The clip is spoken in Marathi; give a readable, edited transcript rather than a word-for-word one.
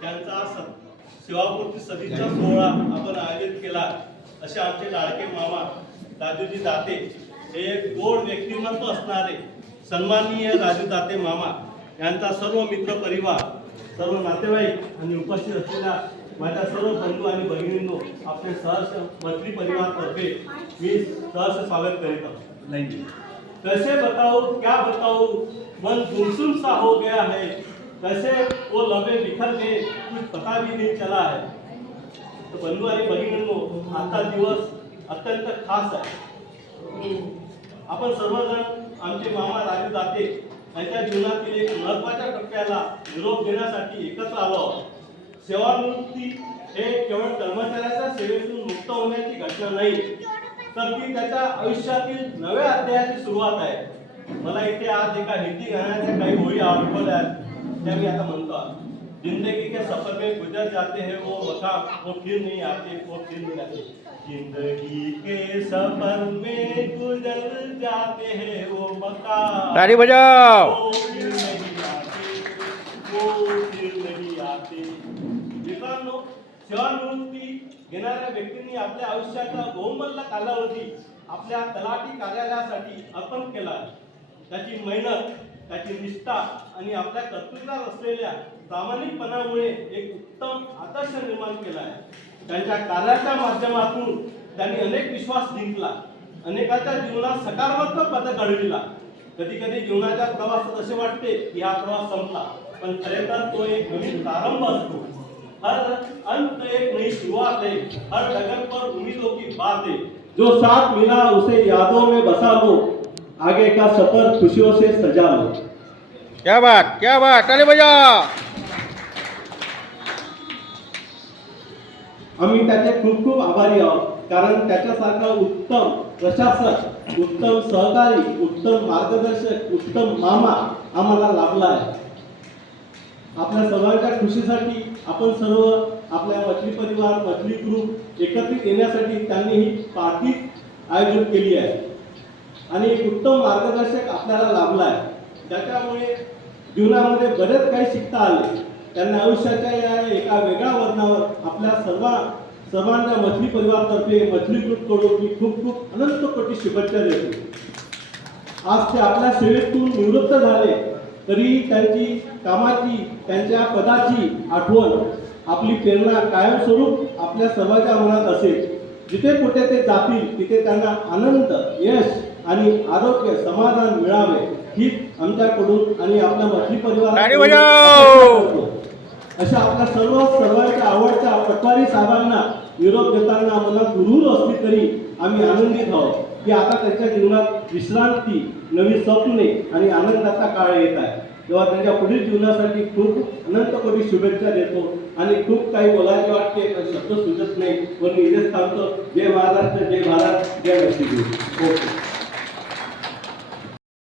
त्यांचा सेवापूर्ती सदिच्छा सोहळा आपण आयोजित केला। असे आमचे लाडके मामा राजूजी दाते हे एक गोड व्यक्तिमत्व असणारे सन्माननीय राजू दाते मामा यांचा सर्व मित्र परिवार, सर्व नातेवाईक आणि उपस्थित असलेल्या माझ्या सर्व बंधू आणि भगिनींनो आपले सहर्ष मछली परिवार तर्फे मी सहर्ष स्वागत करीत हूँ। कैसे बताओ क्या बताओ, मन गुमसुम सा हो गया है, कैसे वो लबे बिखर गए कुछ पता भी नहीं चला है। तो बंधू आणि भगिनींनो आजचा दिवस अत्यंत खास आहे। आपण सर्वजण आमचे मामा राजू दाते यांच्या जीवनातील एक महत्त्वाच्या टप्प्याला निरोप देण्यासाठी एकत्र आलो आहोत। सेवानिवृत्ती हे केवळ कर्मचाऱ्याच्या सेवेतून मुक्त होण्याची घटना नाही, तर ती त्याच्या आयुष्यातील नव्या अध्यायाची सुरुवात आहे। मला इथे आज एका हिंदी गाण्याच्या काही ओळी आठवल्या आहेत त्या मी आता म्हणतो। जिंदगी के सफर में गुजर जाते हैं वो मकाम, वो फिर नहीं आते, वो फिर नहीं आते। जिंदगी के सफर में गुजर जाते हैं वो मकाम, ताली बजाओ। वो फिर नहीं आते, वो फिर नहीं आते। मित्रांनो, सेवानिवृत्ती घेणाऱ्या व्यक्तींनी आपल्या आयुष्याचा बहुमूल्य कालावधी आपल्या तलाठी कार्यालयासाठी अर्पण केला। त्याची मेहनत, त्याची निष्ठा आणि आपल्या कर्तृत्वात असलेल्या प्रामाणिकपणामुळे एक उत्तम आदर्श निर्माण केला आहे। त्यांच्या कार्याच्या माध्यमातून त्यांनी अनेक विश्वास जिंकला, अनेकांच्या जीवनात सकारात्मक बदल घडविला। कधी कधी जीवनाच्या प्रवासात असे वाटते की हा प्रवास संपला, पण खरे तर तो एक नवीन प्रारंभ असतो। हर अंत एक नई शुरुआत है, हर डगर पर उम्मीदों की बात है। जो साथ मिला उसे यादों में बसा लो, आगे का सफर खुशियों से सजा लो। क्या बात, ताली बजाओ। आम्ही त्याचे खूप खूप आभारी आहोत, कारण त्याच्यासारखा उत्तम प्रशासक, उत्तम सहकारी, उत्तम मार्गदर्शक, उत्तम मामा आम्हाला लाभला आहे। आपल्या सर्वांच्या खुशीसाठी आपण सर्व आपल्या मछली परिवार, मछली ग्रुप एकत्रित येण्यासाठी त्यांनी ही पार्टी आयोजित केली आहे आणि एक उत्तम मार्गदर्शक आपल्याला लाभला आहे, ज्याच्यामुळे जीवनामध्ये बरेच काही शिकता आले। त्यांना आयुष्याच्या या एका वेगळ्या वर्णावर आपल्या सर्वांच्या मछली परिवारातर्फे, मछली ग्रुप कडून मी खूप खूप अनंत कोटी शुभेच्छा देतो। आज ते आपल्या सेवेतून निवृत्त झाले तरी त्यांची कामाची, त्यांच्या पदाची आठवण, आपली प्रेरणा कायमस्वरूप आपल्या सर्वांच्या मनात असेल। जिथे कुठे ते जातील तिथे त्यांना आनंद, यश आणि आरोग्य, समाधान मिळावे ही आमच्याकडून आणि आपल्या मछली परिवाराकडून अशा आपल्या सर्वांच्या आवडत्या पटवारी साहेबांना निरोप देताना मनात गुरूर असली तरी आम्ही आनंदित आहोत की आता त्यांच्या जीवनात विश्रांती, नवी स्वप्ने आणि आनंदाचा काळ येत आहे। तेव्हा त्यांच्या पुढील जीवनासाठी खूप अनंत कोटी शुभेच्छा देतो आणि खूप काही बोलायचे वाटते पण शब्द सुचत नाही, पण मी इथेच थांबतो। जय महाराष्ट्र, जय भारत, जय मच्छी। ओके।